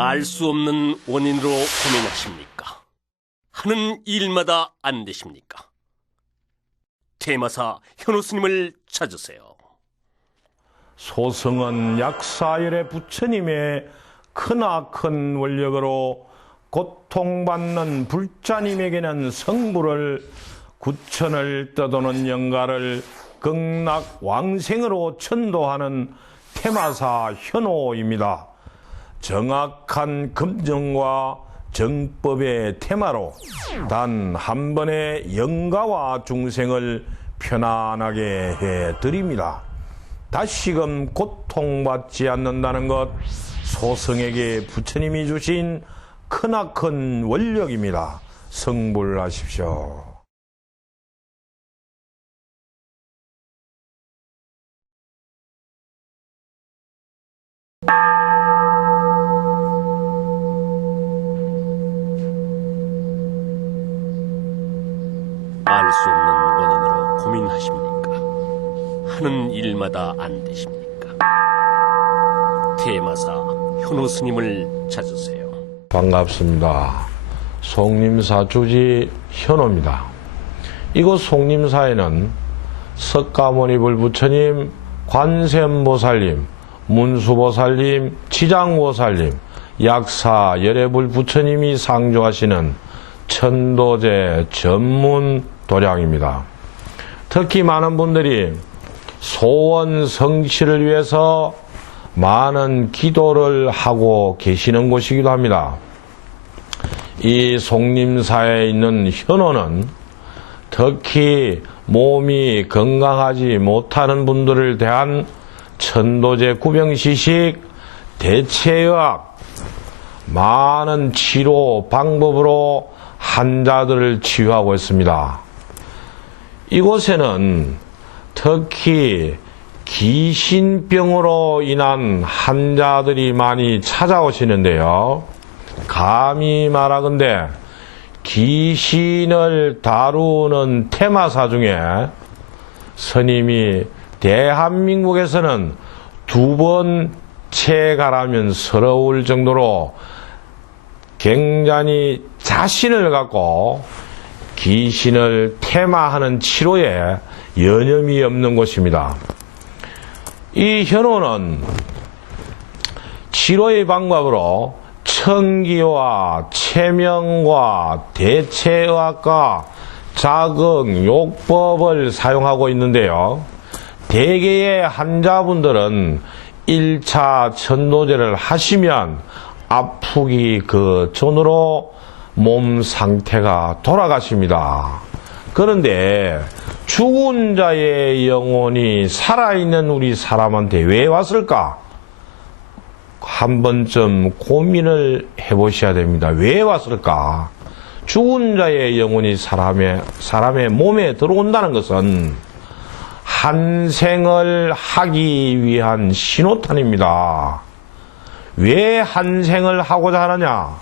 알 수 없는 원인으로 고민하십니까? 하는 일마다 안 되십니까? 테마사 현호 스님을 찾으세요. 소승은 약사열의 부처님의 크나큰 원력으로 고통받는 불자님에게는 성불을, 구천을 떠도는 영가를 극락왕생으로 천도하는 테마사 현호입니다. 정확한 검증과 정법의 테마로 단 한 번의 영가와 중생을 편안하게 해드립니다. 다시금 고통받지 않는다는 것, 소승에게 부처님이 주신 크나큰 원력입니다. 성불하십시오. 알 수 없는 원인으로 고민하십니까? 하는 일마다 안 되십니까? 테마사 현호 스님을 찾으세요. 반갑습니다. 송림사 주지 현호입니다. 이곳 송림사에는 석가모니 불부처님, 관세음보살님, 문수보살님, 지장보살님, 약사 열애불부처님이 상주하시는 천도제 전문 도량입니다. 특히 많은 분들이 소원 성취를 위해서 많은 기도를 하고 계시는 곳이기도 합니다. 이 송림사에 있는 현호는 특히 몸이 건강하지 못하는 분들을 대한 천도제 구병시식, 대체의학, 많은 치료 방법으로 환자들을 치유하고 있습니다. 이곳에는 특히 귀신병으로 인한 환자들이 많이 찾아오시는데요. 감히 말하건대 귀신을 다루는 테마사 중에 스님이 대한민국에서는 두 번째 가라면 서러울 정도로 굉장히 자신을 갖고 귀신을 테마하는 치료에 여념이 없는 곳입니다. 이 현호는 치료의 방법으로 청기와 체명과 대체의학과 자극, 요법을 사용하고 있는데요. 대개의 환자분들은 1차 천도제를 하시면 아프기 그 전으로 몸 상태가 돌아가십니다. 그런데 죽은 자의 영혼이 살아있는 우리 사람한테 왜 왔을까? 한 번쯤 고민을 해보셔야 됩니다. 왜 왔을까? 죽은 자의 영혼이 사람의 몸에 들어온다는 것은 한생을 하기 위한 신호탄입니다. 왜 한생을 하고자 하느냐?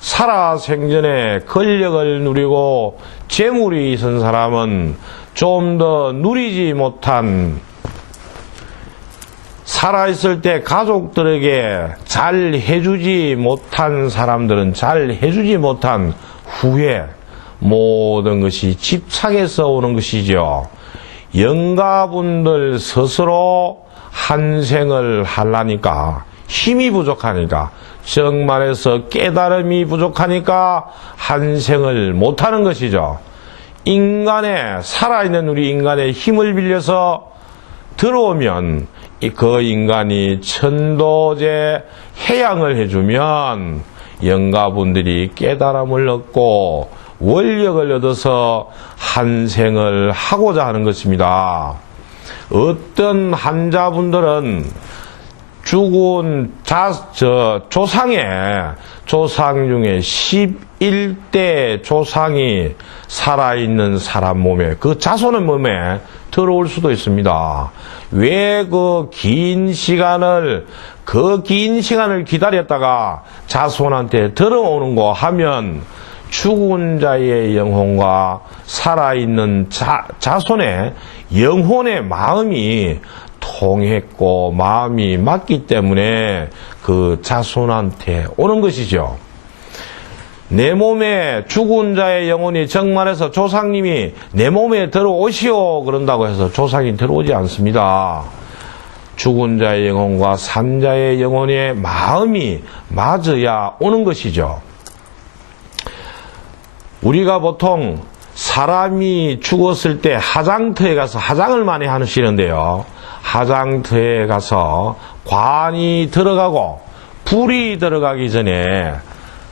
살아생전에 권력을 누리고 재물이 있은 사람은 좀 더 누리지 못한, 살아있을 때 가족들에게 잘 해주지 못한 사람들은 잘 해주지 못한 후에 모든 것이 집착해서 오는 것이죠. 영가분들 스스로 한생을 하려니까 힘이 부족하니까, 정말해서 깨달음이 부족하니까 한생을 못하는 것이죠. 살아있는 우리 인간의 힘을 빌려서 들어오면 그 인간이 천도제 해양을 해주면 영가분들이 깨달음을 얻고 원력을 얻어서 한생을 하고자 하는 것입니다. 어떤 환자분들은 죽은 조상 중에 11대 조상이 살아있는 사람 몸에, 그 자손의 몸에 들어올 수도 있습니다. 왜 그 긴 시간을 기다렸다가 자손한테 들어오는가 하면 죽은 자의 영혼과 살아있는 자손의 영혼의 마음이 통했고 마음이 맞기 때문에 그 자손한테 오는 것이죠. 내 몸에 죽은 자의 영혼이 정말해서 조상님이 내 몸에 들어오시오 그런다고 해서 조상이 들어오지 않습니다. 죽은 자의 영혼과 산 자의 영혼의 마음이 맞아야 오는 것이죠. 우리가 보통 사람이 죽었을 때 하장터에 가서 하장을 많이 하시는데요. 하장터에 가서 관이 들어가고 불이 들어가기 전에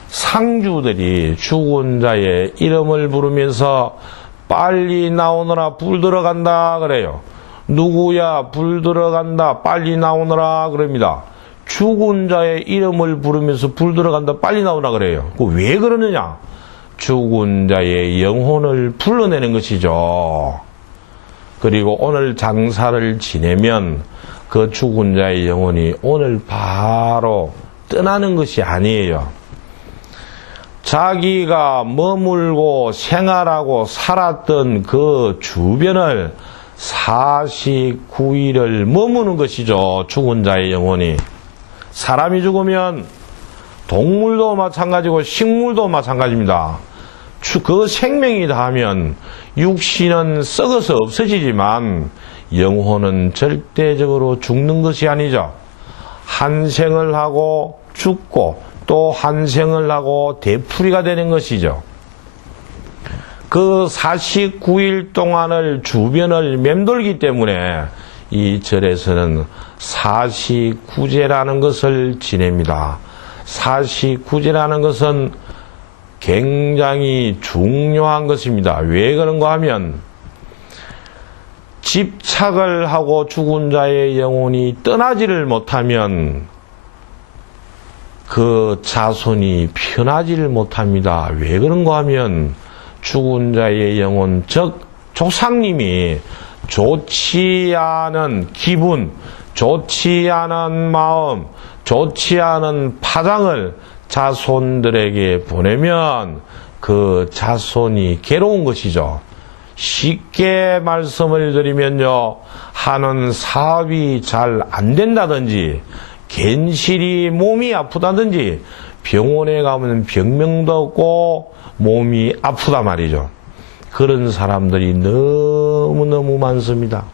상주들이 죽은 자의 이름을 부르면서 빨리 나오너라 불 들어간다 그래요. 누구야 불 들어간다 빨리 나오너라 그럽니다. 죽은 자의 이름을 부르면서 불 들어간다 빨리 나오라 그래요. 왜 그러느냐? 죽은 자의 영혼을 불러내는 것이죠. 그리고 오늘 장사를 지내면 그 죽은 자의 영혼이 오늘 바로 떠나는 것이 아니에요. 자기가 머물고 생활하고 살았던 그 주변을 49일을 머무는 것이죠. 죽은 자의 영혼이. 사람이 죽으면 동물도 마찬가지고 식물도 마찬가지입니다. 그 생명이 다하면 육신은 썩어서 없어지지만 영혼은 절대적으로 죽는 것이 아니죠. 한 생을 하고 죽고 또 한 생을 하고 되풀이가 되는 것이죠. 그 49일 동안을 주변을 맴돌기 때문에 이 절에서는 49제라는 것을 지냅니다. 49제라는 것은 굉장히 중요한 것입니다. 왜 그런가 하면 집착을 하고 죽은 자의 영혼이 떠나지를 못하면 그 자손이 편하지를 못합니다. 왜 그런가 하면 죽은 자의 영혼, 즉 조상님이 좋지 않은 기분, 좋지 않은 마음, 좋지 않은 파장을 자손들에게 보내면 그 자손이 괴로운 것이죠. 쉽게 말씀을 드리면요, 하는 사업이 잘 안 된다든지 괜시리 몸이 아프다든지 병원에 가면 병명도 없고 몸이 아프다 말이죠. 그런 사람들이 너무너무 많습니다.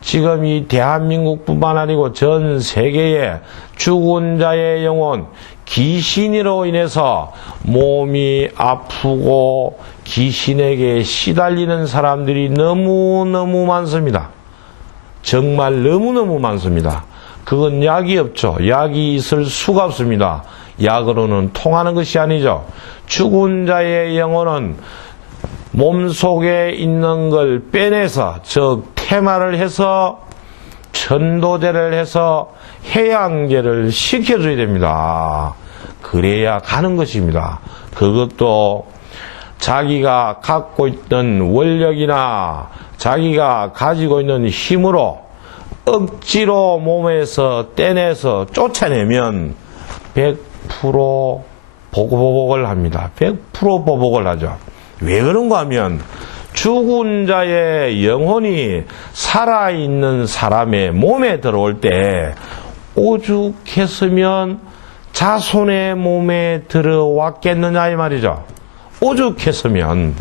지금 이 대한민국뿐만 아니고 전 세계에 죽은 자의 영혼, 귀신으로 인해서 몸이 아프고 귀신에게 시달리는 사람들이 너무너무 많습니다. 정말 너무너무 많습니다. 그건 약이 없죠. 약이 있을 수가 없습니다. 약으로는 통하는 것이 아니죠. 죽은 자의 영혼은 몸속에 있는 걸 빼내서, 즉 태마를 해서 천도제를 해서 해양제를 시켜줘야 됩니다. 그래야 가는 것입니다. 그것도 자기가 갖고 있는 원력이나 자기가 가지고 있는 힘으로 억지로 몸에서 떼내서 쫓아내면 100% 보복을 합니다. 100% 보복을 하죠. 왜 그런가 하면 죽은 자의 영혼이 살아있는 사람의 몸에 들어올 때 오죽했으면 자손의 몸에 들어왔겠느냐 이 말이죠. 오죽했으면.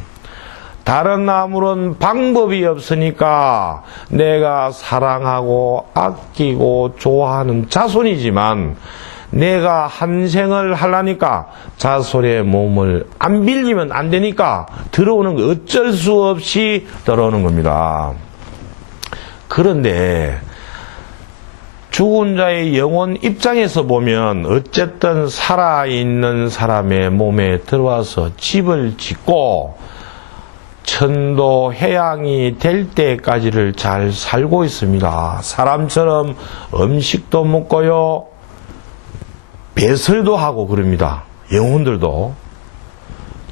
다른 아무런 방법이 없으니까 내가 사랑하고 아끼고 좋아하는 자손이지만 내가 한 생을 하려니까 자손의 몸을 안 빌리면 안 되니까 들어오는 거 어쩔 수 없이 들어오는 겁니다. 그런데 죽은 자의 영혼 입장에서 보면 어쨌든 살아있는 사람의 몸에 들어와서 집을 짓고 천도 해양이 될 때까지를 잘 살고 있습니다. 사람처럼 음식도 먹고요, 배설도 하고 그럽니다. 영혼들도.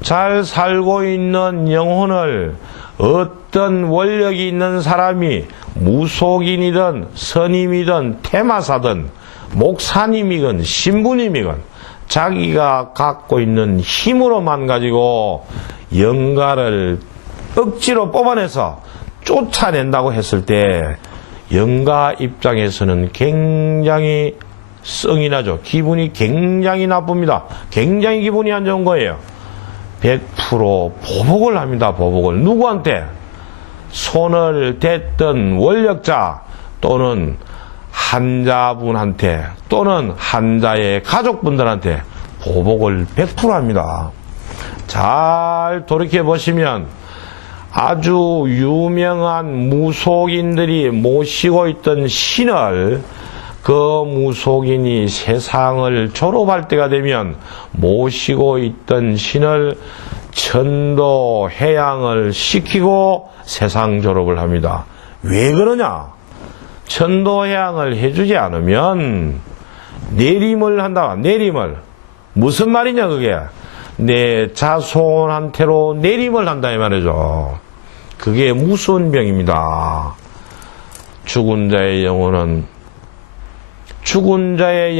잘 살고 있는 영혼을 어떤 원력이 있는 사람이 무속인이든 선임이든 테마사든 목사님이건 신부님이건 자기가 갖고 있는 힘으로만 가지고 영가를 억지로 뽑아내서 쫓아낸다고 했을 때 영가 입장에서는 굉장히 성이 나죠. 기분이 굉장히 나쁩니다. 굉장히 기분이 안 좋은 거예요. 100% 보복을 합니다. 보복을. 누구한테? 손을 댔던 원력자 또는 한자분한테 또는 한자의 가족분들한테 보복을 100% 합니다. 잘 돌이켜보시면 아주 유명한 무속인들이 모시고 있던 신을 그 무속인이 세상을 졸업할 때가 되면 모시고 있던 신을 천도 해양을 시키고 세상 졸업을 합니다. 왜 그러냐? 천도 해양을 해주지 않으면 내림을 한다. 내림을. 무슨 말이냐 그게? 내 자손한테로 내림을 한다 이 말이죠. 그게 무서운 병입니다. 죽은 자의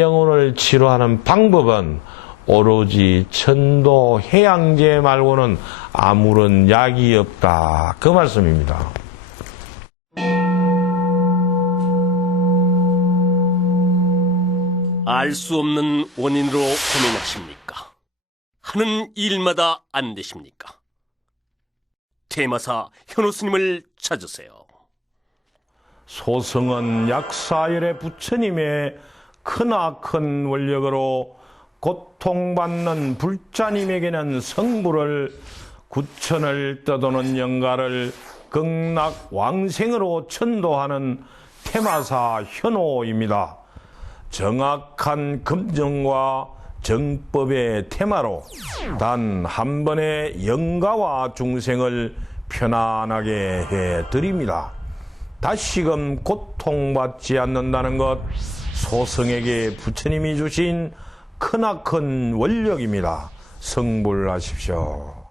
영혼을 치료하는 방법은 오로지 천도 해양제 말고는 아무런 약이 없다. 그 말씀입니다. 알 수 없는 원인으로 고민하십니까? 하는 일마다 안 되십니까? 대마사 현호 스님을 찾으세요. 소승은 약사열의 부처님의 크나큰 원력으로 고통받는 불자님에게는 성불을, 구천을 떠도는 영가를 극락왕생으로 천도하는 태마사 현호입니다. 정확한 검정과 정법의 테마로 단 한 번의 영가와 중생을 편안하게 해드립니다. 다시금 고통받지 않는다는 것, 소승에게 부처님이 주신 크나큰 원력입니다. 성불하십시오.